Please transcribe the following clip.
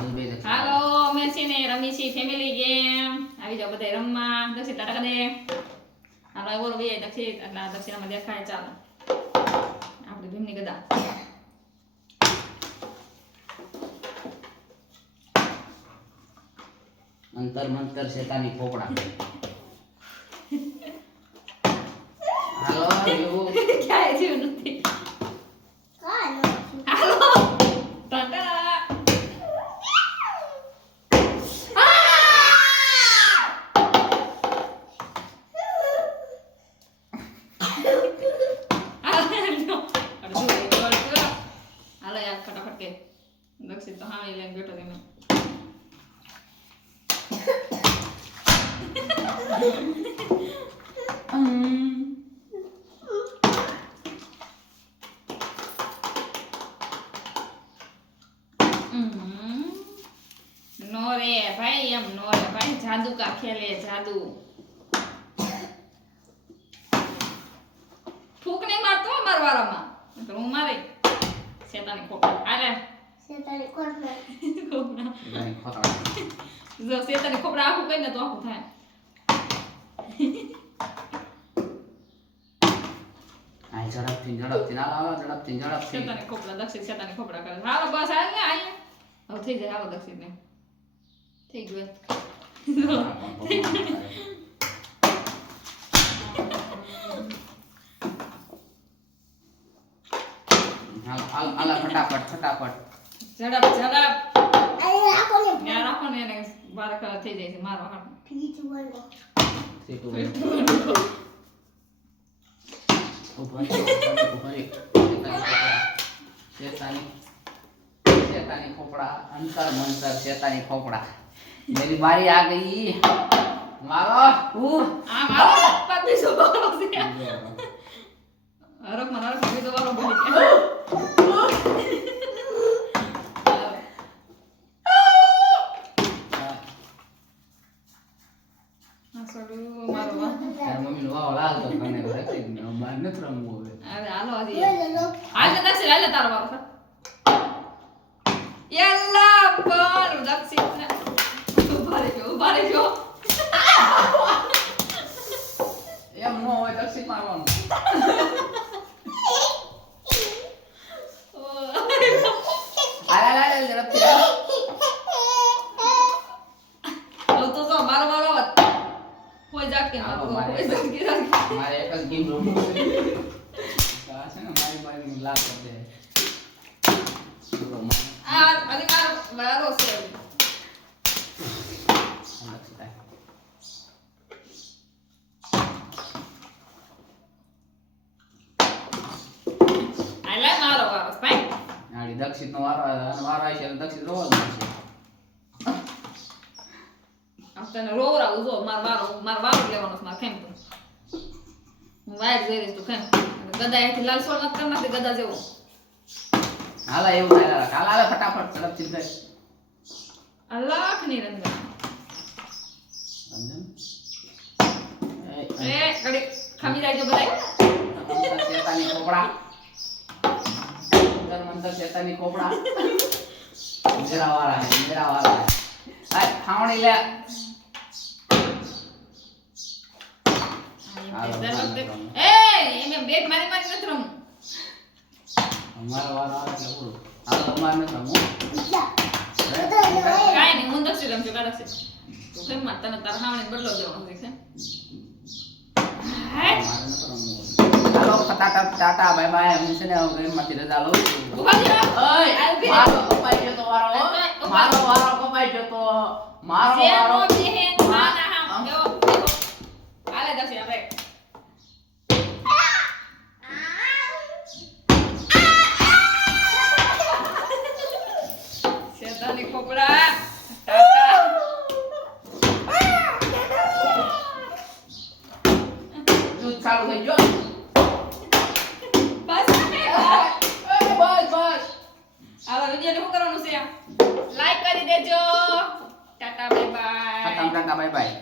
હાલો અમે છે ને રમી છીએ ફેમિલી ગેમ આવી જાઓ બધા રમવા. દક્ષિણ ટાટા દે. હાલો બોલો બે. દક્ષિણ એટલે દક્ષિણામાં દેખાય ચાલો. આપણે ભીમની ગદા. અંતર મંતર શેતાની ખોપડા હાલો એવું. ક્યાંય જેવું નથી હાલો ટાટા હાલો યાર ફટાફટ કે દક્ષિત તો હા લઈને બેઠો તમે નો રે ભાઈ, એમ નો રે ભાઈ, જાદુ કા ખેલે જાદુ. ફૂક નહીં મારતો મારવાળામાં મારા હું મારે શેતાની ખોપડા. આલે ખોપડા બધાની ખોતરા. જો શેતાની ખોપડા આખું કઈ ને તો આખું થાય આ ઝડપથી ઝડપથી ના લાવો ઝડપથી ઝડપથી શેતાની ખોપડા દક્ષિણ શેતાની ખોપડા કરે હાલો બસ આ ને આયા હવે થઈ જાય હાલો દક્ષિણ ને થઈ ગયું હાલો હાલો હાલો ફટાફટ ફટાફટ ઝડપ ઝડપ ત્યાં રાખો ને એને બાર કલાક થઈ જાય છે મારો હાથ સીટું ઊભા રહો, ઊભા રહો. શેતાની શેતાની ખોપડા અંતર મંતર શેતાની ખોપડા મેરી બારી આ ગઈ મારો ઉહ. આ મારો પતિ સુબારો છે હરક મને હરક બીજો વારો બોલી ગયા આ સોડું મારો વા તારા મમ્મીનો વાવ લાલ તો કને રાખી બહાર નથી રમવું હવે. હાલો હજી. હાલ તો દક્ષિણ હાલ તારો વારો યલ્લા બોલ દક્ષિણ ઊભા રહેજો ઊભા રહેજો. એમ ન હોય તો શી મારવાનું હાલ હાલ હાલ ઝડપથી હાલ. હવે તો જો મારો વારો હોત. હોય જાગ કે મારો. એક જ ગેમ રમવું છે. આ છે ને મારી લાભ કરી આ અને છે, નો વારો. વારો આવી છે દક્ષિણ રોવા જ. તને રોવરાવું જો માર વારો મારો વારો લેવાનો છે મારે કેમ તો હું વાયર જોઈ રહીશ તું કેમ ગદા અહીંથી લાલ સોળ નથી કરી નાખતી ગદા જેવો હાલા એવું થાય હાલા. હાલા, હાલા, ફટાફટ ઝડપથી થાય. લાખની રંગા? એ, ઘડી ખામી જાય છે બધા શેતાની કોપડા અંતર મંતર શેતાની ખોપડા મેરા વાળા મેરા વાળા આ ખાવણી લે હાલો, દર વખતે રમો. એ એમ એમ બેટ મારી મારી નથી રમવું. અમારો વારો આવે એટલે પૂરું હાલો અમારે નથી રમવું. કાંઈ નહીં હું દક્ષિણ રમજો કા દક્ષિણ તું કેમ માર? તને તારા હાવણી બદલો દેવાનો છે. હાલો ટાટા બાય બાય. હું છે ને હવે ઘરમાંથી રજા લઉં છું. મારો કપાઈ જતો તો વારો મારો વારો કપાઈ જતો. તો મારો વારો. ચાલુ થઈ ગયો બસ બસ બસ આવા વિડિયોને શું કરવાનું છે લાઈક કરી દેજો tata bye bye tata bye bye